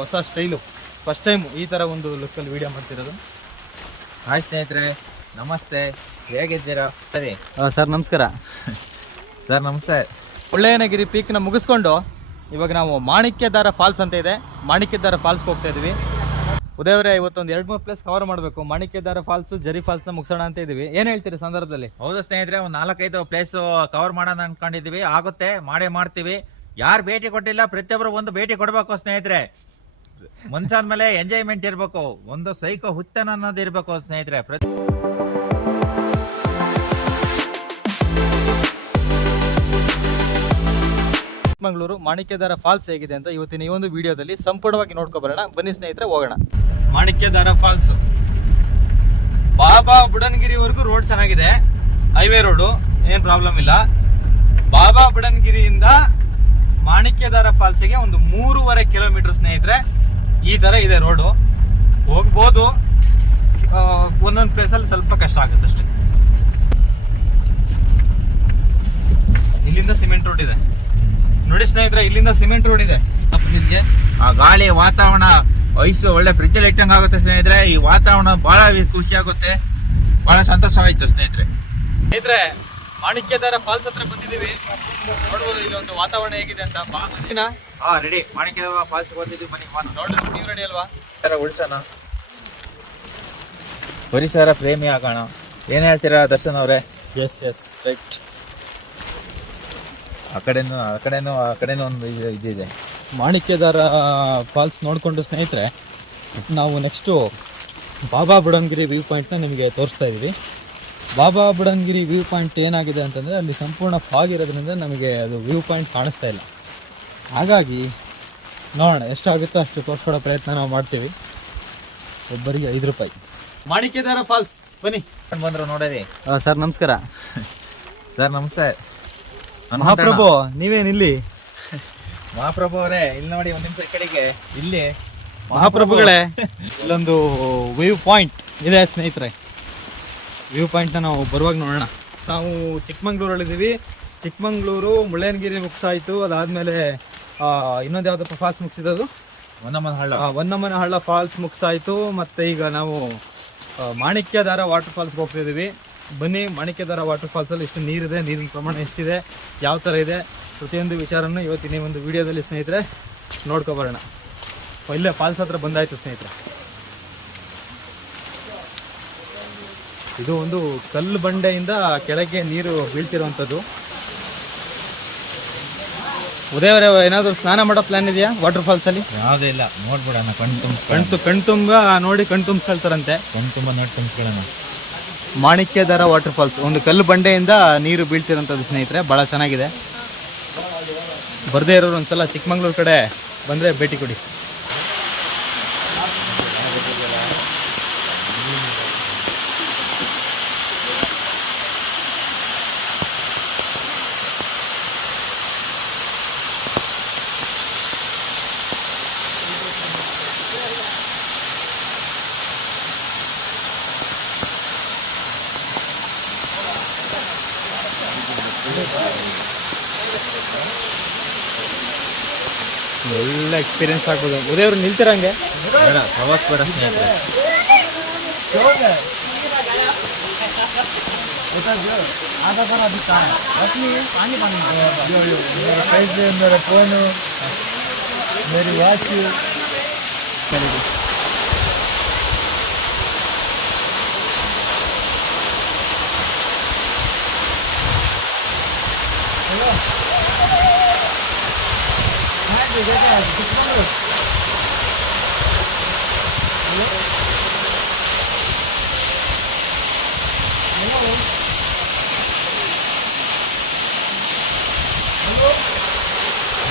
ಹೊಸ style first time ಈ ಥರ ಒಂದು ಲುಕ್ಕಲ್ಲಿ ವಿಡಿಯೋ ಮಾಡ್ತಿರೋದು. ಹಾಯ್ ಸ್ನೇಹಿತರೆ, ನಮಸ್ತೆ, ಹೇಗಿದ್ದೀರಾ? ಸರಿ ಸರ್ ನಮಸ್ಕಾರ. ಸರ್ ನಮಸ್ತೆ. ಮುಳ್ಳಯ್ಯನಗಿರಿ ಪೀಕ್ನ ಮುಗಿಸ್ಕೊಂಡು ಇವಾಗ ನಾವು ಮಾಣಿಕ್ಯದಾರ ಫಾಲ್ಸ್ ಅಂತ ಇದೆ, ಮಾಣಿಕ್ಯದಾರ ಫಾಲ್ಸ್ಗೆ ಹೋಗ್ತಾ ಇದ್ವಿ. ಉದಯವರೇ, ಇವತ್ತೊಂದು 2-3 ಪ್ಲೇಸ್ ಕವರ್ ಮಾಡಬೇಕು. ಮಾಣಿಕ್ಯದಾರ ಫಾಲ್ಸು, ಜರಿ ಫಾಲ್ಸ್ನ ಮುಗಿಸೋಣ ಅಂತ ಇದೀವಿ. ಏನು ಹೇಳ್ತೀರಿ ಸಂದರ್ಭದಲ್ಲಿ? ಹೌದು ಸ್ನೇಹಿತರೆ, ಒಂದು 4-5 ಪ್ಲೇಸ್ ಕವರ್ ಮಾಡೋಣ ಅನ್ಕೊಂಡಿದೀವಿ. ಆಗುತ್ತೆ, ಮಾಡೇ ಮಾಡ್ತೀವಿ. ಯಾರು ಭೇಟಿ ಕೊಟ್ಟಿಲ್ಲ ಪ್ರತಿಯೊಬ್ಬರು ಒಂದು ಭೇಟಿ ಕೊಡಬೇಕು ಸ್ನೇಹಿತರೆ. ಮನ್ಸಾದ ಮೇಲೆ ಎಂಜಾಯ್ಮೆಂಟ್ ಇರಬೇಕು, ಒಂದು ಸೈಕೋ ಹುತ್ತನ ಅನ್ನೋದು ಇರಬೇಕು ಸ್ನೇಹಿತರೆ. ಚಿಕ್ಕಮಗಳೂರು ಮಾಣಿಕ್ಯದಾರ ಫಾಲ್ಸ್ ಹೇಗಿದೆ ಅಂತ ಇವತ್ತಿನ ಈ ಒಂದು ವಿಡಿಯೋದಲ್ಲಿ ಸಂಪೂರ್ಣವಾಗಿ ನೋಡ್ಕೊಬರೋಣ. ಬನ್ನಿ ಸ್ನೇಹಿತರೆ, ಹೋಗೋಣ. ಮಾಣಿಕ್ಯದಾರ ಫಾಲ್ಸ್, ಬಾಬಾ ಬುಡನ್ಗಿರಿವರೆಗೂ ರೋಡ್ ಚೆನ್ನಾಗಿದೆ, ಹೈವೇ ರೋಡು, ಏನ್ ಪ್ರಾಬ್ಲಮ್ ಇಲ್ಲ. ಬಾಬಾ ಬುಡನ್ಗಿರಿಯಿಂದ ಮಾಣಿಕ್ಯದಾರ ಫಾಲ್ಸ್ಗೆ ಒಂದು 3.5 ಕಿಲೋಮೀಟರ್ ಸ್ನೇಹಿತರೆ. ಈ ತರ ಇದೆ ರೋಡು, ಹೋಗ್ಬೋದು. ಒಂದೊಂದು ಪ್ಲೇಸಲ್ಲಿ ಸ್ವಲ್ಪ ಕಷ್ಟ ಆಗುತ್ತೆ ಅಷ್ಟೇ. ಇಲ್ಲಿಂದ ಸಿಮೆಂಟ್ ರೋಡ್ ಇದೆ ನೋಡಿ ಸ್ನೇಹಿತರೆ, ಇಲ್ಲಿಂದ ಸಿಮೆಂಟ್ ರೋಡ್ ಇದೆ. ಆ ಗಾಳಿ ವಾತಾವರಣ ಐಸು ಒಳ್ಳೆ ಫ್ರಿಜ್ ಅಲ್ಲಿ ಇಟ್ಟಂಗೆ ಆಗುತ್ತೆ ಸ್ನೇಹಿತರೆ. ಈ ವಾತಾವರಣ ಬಹಳ ಖುಷಿ ಆಗುತ್ತೆ, ಬಹಳ ಸಂತೋಷ ಆಯ್ತು ಸ್ನೇಹಿತರೆ. ಮಾಣಿಕ್ಯದಾರ ಫಾಲ್ಸ್ ಹತ್ರ ಬಂದಿದ್ದೀವಿ, ನೋಡ್ಬೋದು ಇಲ್ಲಿ ಒಂದು ವಾತಾವರಣ ಹೇಗಿದೆ ಅಂತ. ರೆಡಿ, ಮಾಣಿಕ್ಯದಾರ ಫಾಲ್ಸ್ ಬಂದಿದ್ದೀವಿ. ಬನ್ನಿ ನೋಡ್ರಿ, ನೀವು ರೆಡಿ ಅಲ್ವಾ? ಉಳಿಸೋಣ, ಪರಿಸರ ಪ್ರೇಮಿ ಆಗೋಣ. ಏನ್ ಹೇಳ್ತೀರಾ ದರ್ಶನ್ ಅವರೇ? Yes right. ಆ ಕಡೆನೂ ಒಂದು ಇದಿದೆ. ಮಾಣಿಕ್ಯದಾರ ಫಾಲ್ಸ್ ನೋಡಿಕೊಂಡು ಸ್ನೇಹಿತರೆ, ನಾವು ನೆಕ್ಸ್ಟು ಬಾಬಾ ಬುಡನ್ಗಿರಿ ವ್ಯೂ ಪಾಯಿಂಟ್ನ ನಿಮಗೆ ತೋರಿಸ್ತಾ ಇದ್ದೀವಿ. ಬಾಬಾ ಬುಡನ್ಗಿರಿ ವ್ಯೂ ಪಾಯಿಂಟ್ ಏನಾಗಿದೆ ಅಂತಂದರೆ, ಅಲ್ಲಿ ಸಂಪೂರ್ಣ ಫಾಗ್ ಇರೋದ್ರಿಂದ ನಮಗೆ ಅದು ವ್ಯೂ ಪಾಯಿಂಟ್ ಕಾಣಿಸ್ತಾ ಇಲ್ಲ. ಹಾಗಾಗಿ ನೋಡೋಣ, ಎಷ್ಟಾಗುತ್ತೋ ಅಷ್ಟು ತೋರಿಸ್ಕೊಡೋ ಪ್ರಯತ್ನ ನಾವು ಮಾಡ್ತೀವಿ. ಒಬ್ಬರಿಗೆ 5 ರೂಪಾಯಿ. ಮಾಣಿಕ್ಯದಾರ ಫಾಲ್ಸ್ ಬನ್ನಿ. ಬಂದರು ನೋಡರಿ. ಸರ್ ನಮಸ್ಕಾರ. ಸರ್ ನಮಸ್ತೆ. ಮಹಾಪ್ರಭು, ನೀವೇನಿಲ್ಲಿ? ಮಹಾಪ್ರಭು ಅವರೇ, ಇಲ್ಲಿ ನೋಡಿ, ಒಂದು ನಿಮಿಷ ಕಡೆಗೆ. ಇಲ್ಲಿ ಮಹಾಪ್ರಭುಗಳೇ, ಇಲ್ಲೊಂದು ವ್ಯೂ ಪಾಯಿಂಟ್ ಇದೆ ಸ್ನೇಹಿತರೆ. ವ್ಯೂ ಪಾಯಿಂಟ್ನ ನಾವು ಬರುವಾಗ ನೋಡೋಣ. ನಾವು ಚಿಕ್ಕಮಂಗ್ಳೂರಲ್ಲಿದ್ದೀವಿ. ಚಿಕ್ಕಮಂಗ್ಳೂರು ಮುಳ್ಳಯ್ಯನಗಿರಿ ಮುಗಿಸಾಯಿತು, ಅದಾದಮೇಲೆ ಇನ್ನೊಂದು ಯಾವುದಪ್ಪ ಫಾಲ್ಸ್ ಮುಗಿಸಿದ್ದು? ಹೊನ್ನಮ್ಮನ ಹಳ್ಳ ಫಾಲ್ಸ್ ಮುಗಿಸಾಯಿತು. ಮತ್ತು ಈಗ ನಾವು ಮಾಣಿಕ್ಯದಾರ ವಾಟರ್ ಫಾಲ್ಸ್ಗೆ ಹೋಗ್ತಿದ್ದೀವಿ. ಬನ್ನಿ, ಮಾಣಿಕ್ಯದಾರ ವಾಟರ್ ಫಾಲ್ಸಲ್ಲಿ ಎಷ್ಟು ನೀರಿದೆ, ನೀರಿನ ಪ್ರಮಾಣ ಎಷ್ಟಿದೆ, ಯಾವ ಥರ ಇದೆ, ಪ್ರತಿಯೊಂದು ವಿಚಾರನೂ ಇವತ್ತಿನ ಒಂದು ವಿಡಿಯೋದಲ್ಲಿ ಸ್ನೇಹಿತರೆ ನೋಡ್ಕೊಬರೋಣ. ಇಲ್ಲೇ ಫಾಲ್ಸ್ ಹತ್ರ ಬಂದಾಯಿತು ಸ್ನೇಹಿತರೆ. ಇದು ಒಂದು ಕಲ್ಲು ಬಂಡೆಯಿಂದ ಕೆಳಗೆ ನೀರು ಬೀಳ್ತಿರುವಂಥದ್ದು. ಉದಯವರೇ, ಏನಾದರೂ ಸ್ನಾನ ಮಾಡೋ ಪ್ಲಾನ್ ಇದೆಯಾ ವಾಟರ್ ಫಾಲ್ಸ್ ಅಲ್ಲಿ? ಯಾವುದೇ ಇಲ್ಲ, ನೋಡ್ಬಿಡೋಣ. ಕಣ್ತುಂಬ ನೋಡಿ ಕಣ್ತುಂಬಿಸ್ಕೊಳ್ತಾರಂತೆ. ಕಣ್ತುಂಬ ನೋಡಿ ತುಂಬಿಸ್ಕೊಳ್ಳೋಣ. ಮಾಣಿಕ್ಯದಾರ ವಾಟರ್ ಫಾಲ್ಸ್, ಒಂದು ಕಲ್ಲು ಬಂಡೆಯಿಂದ ನೀರು ಬೀಳ್ತಿರೋಂಥದ್ದು ಸ್ನೇಹಿತರೆ, ಭಾಳ ಚೆನ್ನಾಗಿದೆ. ಬರದೇ ಇರೋರು ಒಂದ್ಸಲ ಚಿಕ್ಕಮಂಗ್ಳೂರು ಕಡೆ ಬಂದರೆ ಭೇಟಿ ಕೊಡಿ. ಒಳ್ಳೆ ಎಕ್ಸ್ಪೀರಿಯನ್ಸ್ ಆಗ್ಬೋದು. ಉದಯವರು ನಿಲ್ತಿರಂಗೆ ಪ್ರವಾಸ ಬರ ಸ್ನೇಹಿತರೆ. ಫೋನು, ಮೇರಿ ವಾಚು,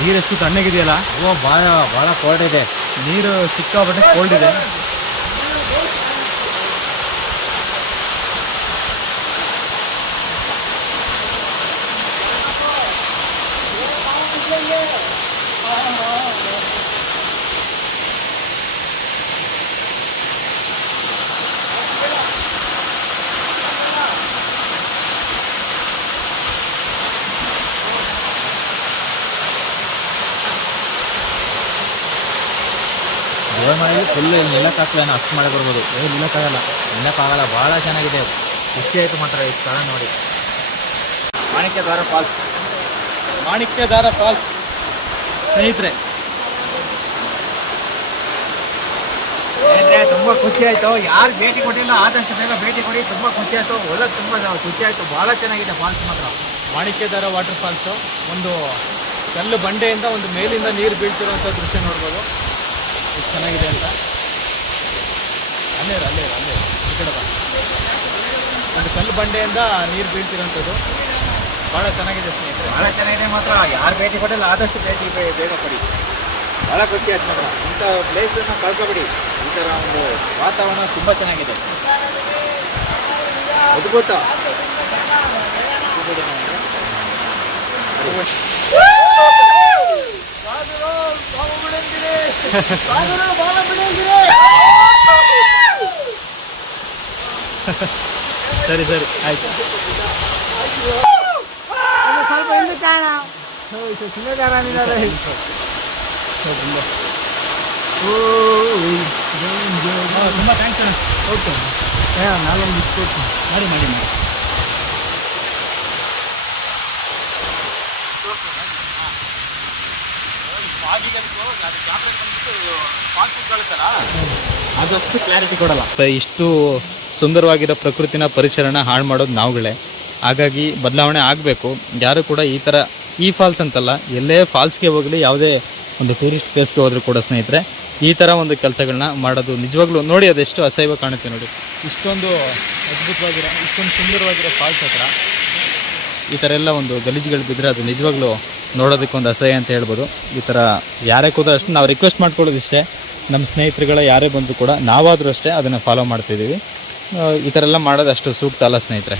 ನೀರೆಷ್ಟು ತಣ್ಣಗಿದೆಯಲ್ಲ. ಭಾಳ ಕೋಲ್ಡ್ ಇದೆ ನೀರು, ಸಿಕ್ಕಾಪಟ್ಟೆ ಕೋಲ್ಡ್ ಇದೆ. ಮಳೆ ಮಳೆಯಲ್ಲಿ ಫುಲ್ ನಿಲ್ಲಕ್ಕಾಗಲ್ಲ, ಅಷ್ಟು ಮಳೆ ಬರ್ಬೋದು. ನಿಲ್ಲಕ್ಕಾಗಲ್ಲ, ಭಾಳ ಚೆನ್ನಾಗಿದೆ. ಖುಷಿ ಆಯಿತು ಮಾತ್ರ ಈ ಸ್ಥಳ ನೋಡಿ. ಮಾಣಿಕ್ಯಧಾರ ಫಾಲ್ಸ್ ಸ್ನೇಹಿತರೆ. ಏನಿದೆ ತುಂಬ ಖುಷಿ ಆಯಿತು. ಯಾರು ಭೇಟಿ ಕೊಟ್ಟಿಲ್ಲ ಆದಷ್ಟು ಬೇಗ ಭೇಟಿ ಕೊಡಿ. ತುಂಬ ಖುಷಿ ಆಯಿತು, ಒಳಗೆ ತುಂಬ ಖುಷಿ ಆಯಿತು. ಭಾಳ ಚೆನ್ನಾಗಿದೆ ಫಾಲ್ಸ್ ಮಾತ್ರ. ಮಾಣಿಕ್ಯಧಾರ ವಾಟರ್ ಫಾಲ್ಸು ಒಂದು ಕಲ್ಲು ಬಂಡೆಯಿಂದ ಒಂದು ಮೇಲಿಂದ ನೀರು ಬೀಳ್ತಿರೋಂಥ ದೃಶ್ಯ ನೋಡ್ಬೋದು, ಎಷ್ಟು ಚೆನ್ನಾಗಿದೆ ಅಂತ. ಅಲ್ಲೇ ಈ ಕಡೆ ಬಾ. ಒಂದು ಕಲ್ಲು ಬಂಡೆಯಿಂದ ನೀರು ಬೀಳ್ತಿರೋಂಥದ್ದು ಭಾಳ ಚೆನ್ನಾಗಿದೆ ಸ್ನೇಹಿತರೆ. ಭಾಳ ಚೆನ್ನಾಗಿದೆ ಮಾತ್ರ. ಯಾರು ಭೇಟಿ ಕೊಟ್ಟಿಲ್ಲ ಆದಷ್ಟು ಭೇಟಿ ಬೇಗ ಕೊಡಿ. ಭಾಳ ಖುಷಿ ಆಯ್ತು ಮಾತ್ರ. ಇಂಥ ಪ್ಲೇಸನ್ನು ಕಳ್ಕೊಬೇಡಿ. ಈ ಥರ ಒಂದು ವಾತಾವರಣ ತುಂಬ ಚೆನ್ನಾಗಿದೆ, ಅದ್ಭುತ. ಸರಿ ಆಯ್ತು. ತುಂಬ ಥ್ಯಾಂಕ್ಸ್ ಅಣ್ಣ. ಓಕೆ, ನಾನೊಂದು ಇಟ್ಕೊಡ್ತೀನಿ. ಮಾಡಿ. ಅದಷ್ಟು ಕ್ಲಾರಿಟಿ ಕೊಡಲ್ಲ. ಇಷ್ಟು ಸುಂದರವಾಗಿರೋ ಪ್ರಕೃತಿನ ಪರಿಸರನ ಹಾಳು ಮಾಡೋದು ನಾವುಗಳೇ. ಹಾಗಾಗಿ ಬದಲಾವಣೆ ಆಗಬೇಕು. ಯಾರು ಕೂಡ ಈ ಫಾಲ್ಸ್ ಅಂತಲ್ಲ, ಎಲ್ಲೇ ಫಾಲ್ಸ್ಗೆ ಹೋಗಲಿ, ಯಾವುದೇ ಒಂದು ಟೂರಿಸ್ಟ್ ಪ್ಲೇಸ್ಗೆ ಹೋದರೂ ಕೂಡ ಸ್ನೇಹಿತರೆ ಈ ಥರ ಒಂದು ಕೆಲಸಗಳನ್ನ ಮಾಡೋದು ನಿಜವಾಗ್ಲೂ ನೋಡಿ ಅದೆಷ್ಟು ಅಸಹ್ಯ ಕಾಣುತ್ತೆ ನೋಡಿ. ಇಷ್ಟೊಂದು ಅದ್ಭುತವಾಗಿರೋ, ಇಷ್ಟೊಂದು ಸುಂದರವಾಗಿರೋ ಫಾಲ್ಸ್ ಹತ್ರ ಈ ಥರ ಎಲ್ಲ ಒಂದು ಗಲೀಜುಗಳು ಬಿದ್ದರೆ ಅದು ನಿಜವಾಗ್ಲೂ ನೋಡೋದಕ್ಕೊಂದು ಅಸಹ್ಯ ಅಂತ ಹೇಳ್ಬೋದು. ಈ ಥರ ಯಾರೇ ಕೂಡ ಅಷ್ಟು ನಾವು ರಿಕ್ವೆಸ್ಟ್ ಮಾಡ್ಕೊಳ್ಳೋದು ಇಷ್ಟೇ, ನಮ್ಮ ಸ್ನೇಹಿತರುಗಳ ಯಾರೇ ಬಂದರೂ ಕೂಡ ನಾವಾದರೂ ಅಷ್ಟೇ ಅದನ್ನು ಫಾಲೋ ಮಾಡ್ತಿದ್ದೀವಿ. ಈ ಥರ ಎಲ್ಲ ಮಾಡೋದು ಅಷ್ಟು ಸೂಕ್ತ ಅಲ್ಲ ಸ್ನೇಹಿತರೆ.